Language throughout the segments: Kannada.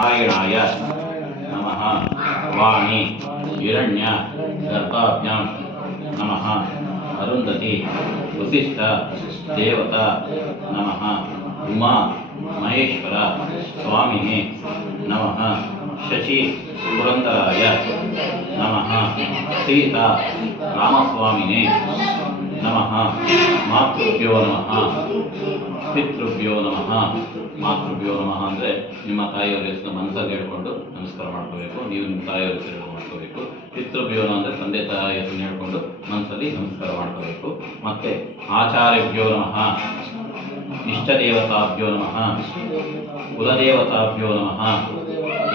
ನಾರಾಯಣಾಯ ನಮಃ ವಾಣಿ ಹಿರಣ್ಯ ಗರ್ಭಾಭ್ಯಾಂ ನಮಃ ಅರುಂಧತಿ ವಸಿಷ್ಠ ದೇವತಾ ನಮಃ ಉಮಾ ಮಹೇಶ್ವರ ಸ್ವಾಮಿನೇ ನಮಃ ಶಚಿ ಪುರಂದರಾಯ ನಮಃ ಸೀತಾ ರಾಮಸ್ವಾಮಿನೇ ನಮಃ ಮಾತೃಭ್ಯೋ ನಮಃ ಪಿತೃಭ್ಯೋ ನಮಃ ಮಾತೃಭ್ಯೋ ನಮಃ ಅಂದರೆ ನಿಮ್ಮ ತಾಯಿಯವರ ಹೆಸರು ಮನಸ್ಸಲ್ಲಿ ಹೇಳ್ಕೊಂಡು ನಮಸ್ಕಾರ ಮಾಡ್ಕೋಬೇಕು. ನೀವು ನಿಮ್ಮ ತಾಯಿಯವರ ಹೆಸರು ಮಾಡ್ಕೋಬೇಕು. ಪಿತೃಭ್ಯೋ ಅಂದರೆ ತಂದೆ ತಾಯಿ ಹೆಸರು ಹೇಳ್ಕೊಂಡು ಮನಸ್ಸಲ್ಲಿ ನಮಸ್ಕಾರ ಮಾಡ್ಕೋಬೇಕು. ಮತ್ತೆ ಆಚಾರ್ಯಭ್ಯೋ ನಮಃ ಇಷ್ಟದೇವತಾಭ್ಯೋ ನಮಃ ಕುಲದೇವತಾಭ್ಯೋ ನಮಃ.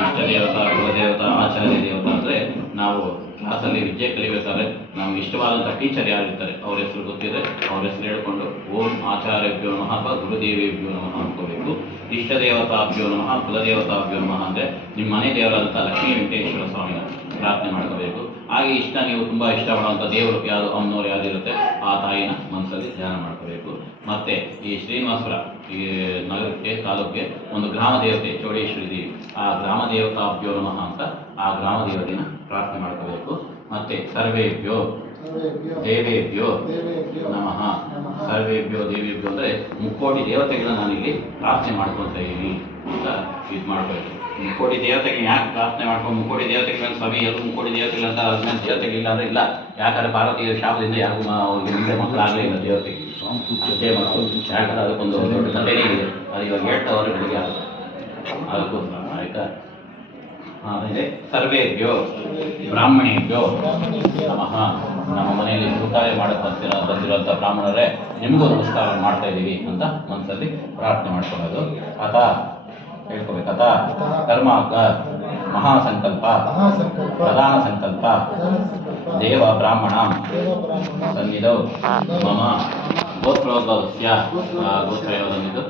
ಇಷ್ಟದೇವತಾ ಕುಲದೇವತಾ ಆಚಾರ್ಯ ದೇವತಾ ಅಂದರೆ ನಾವು ಕ್ಲಾಸಲ್ಲಿ ವಿದ್ಯೆ ಕಲಿಬೇಕಾದ್ರೆ ನಮ್ಗೆ ಇಷ್ಟವಾದಂಥ ಟೀಚರ್ ಯಾರಿರ್ತಾರೆ ಅವ್ರ ಹೆಸರು ಗೊತ್ತಿದ್ರೆ ಅವ್ರ ಹೆಸರು ಹೇಳ್ಕೊಂಡು ಓಂ ಆಚಾರ್ಯಭ್ಯೋ ನಮಃ ಅಥವಾ ಗುರುದೇವಿಭ್ಯೋ ನಮಃ ಅನ್ಕೋಬೇಕು. ಇಷ್ಟದೇವತಾಭ್ಯೋ ನಮಃ ಕುಲದೇವತಾಭ್ಯೋ ನಮಃ ಅಂದರೆ ನಿಮ್ಮ ಮನೆ ದೇವರಾದಂಥ ಲಕ್ಷ್ಮೀ ವೆಂಕಟೇಶ್ವರ ಸ್ವಾಮಿನ ಪ್ರಾರ್ಥನೆ ಮಾಡ್ಕೋಬೇಕು. ಹಾಗೆ ನೀವು ತುಂಬ ಇಷ್ಟಪಡುವಂಥ ದೇವರು ಯಾವುದು ಅಮ್ಮನವ್ರು ಯಾವ್ದಿರುತ್ತೆ ಆ ತಾಯಿನ ಮನಸ್ಸಲ್ಲಿ ಧ್ಯಾನ ಮಾಡ್ಕೋಬೇಕು. ಮತ್ತು ಈ ಶ್ರೀನಿವಾಸಪುರ ಈ ನಗರಕ್ಕೆ ತಾಲೂಕಿಗೆ ಒಂದು ಗ್ರಾಮ ದೇವತೆ ಚೌಡೇಶ್ವರಿ ದೇವಿ, ಆ ಗ್ರಾಮ ದೇವತಾಭ್ಯೋ ನಮಃ ಅಂತ ಆ ಗ್ರಾಮ ದೇವತೆನ ಪ್ರಾರ್ಥನೆ ಮಾಡ್ಕೋಬೇಕು. ಮತ್ತು ಸರ್ವೇಭ್ಯೋ ದೇವೇಭ್ಯೋ ನಮಃ. ಸರ್ವೇಭ್ಯೋ ದೇವೇಭ್ಯೋ ಅಂದರೆ ಮುಕ್ಕೋಟಿ ದೇವತೆಗಳನ್ನ ನಾನಿಲ್ಲಿ ಪ್ರಾರ್ಥನೆ ಮಾಡ್ಕೊಳ್ತಾ ಇದ್ದೀನಿ ಅಂತ ಇದು ಮಾಡ್ಕೋಬೇಕು. ಮುಕ್ಕೋಟಿ ದೇವತೆಗಳನ್ನ ಯಾಕೆ ಪ್ರಾರ್ಥನೆ ಮಾಡ್ಕೊಂಡು ಮುಕ್ಕೋಟಿ ದೇವತೆಗಳನ್ನ ಸ್ವಾಮಿ ಎಲ್ಲರೂ ಮುಕ್ಕೋಟಿ ದೇವತೆಗಳಂತ ಅದ್ಮೇಲೆ ದೇವತೆಗಳಿಲ್ಲ ಅಂದರೆ ಇಲ್ಲ. ಯಾಕಂದರೆ ಪಾರ್ವತಿಯ ಶಾಪದಿಂದ ಯಾರಿಗೂ ಹಿಂದೆ ಮಕ್ಕಳಾಗಲೇ ಇಲ್ಲ ದೇವತೆಗೆ ಅದೇ ಮಕ್ಕಳು. ಯಾಕಂದರೆ ಅದಕ್ಕೊಂದು ದೊಡ್ಡ ಕಥೆನೇ ಇದೆ. ಅದು ಇವಾಗ ಹೇಳ್ತವ್ರೆ ಬೆಳಿಗ್ಗೆ ಅದಕ್ಕೋಸ್ಕರ ಆಯಿತಾ. ಆಮೇಲೆ ಸರ್ವೇಭ್ಯೋ ಬ್ರಾಹ್ಮಣೇಭ್ಯೋ ನಮಃ. ನಮ್ಮ ಮನೆಯಲ್ಲಿ ಸುಕಾರ್ಯ ಮಾಡಕ್ಕೆ ಬಂದಿರುವಂಥ ಬ್ರಾಹ್ಮಣರೇ ನಿಮಗೂ ನಮಸ್ಕಾರ ಮಾಡ್ತಾ ಇದ್ದೀವಿ ಅಂತ ಮನಸ್ಸಲ್ಲಿ ಪ್ರಾರ್ಥನೆ ಮಾಡ್ಕೊಳ್ಳೋದು. ಅಥ ಹೇಳ್ಕೋಬೇಕು. ಅಥ ಕರ್ಮಾಕ ಮಹಾಸಂಕಲ್ಪ ಪ್ರಧಾನ ಸಂಕಲ್ಪ ದೇವ ಬ್ರಾಹ್ಮಣ ಸನ್ನಿಧೌ ಮಮ ಗೋತ್ರೋದ್ಭವಸ್ಯ. ಗೋತ್ರ ಯಾವುದೊಂದಿದ್ದು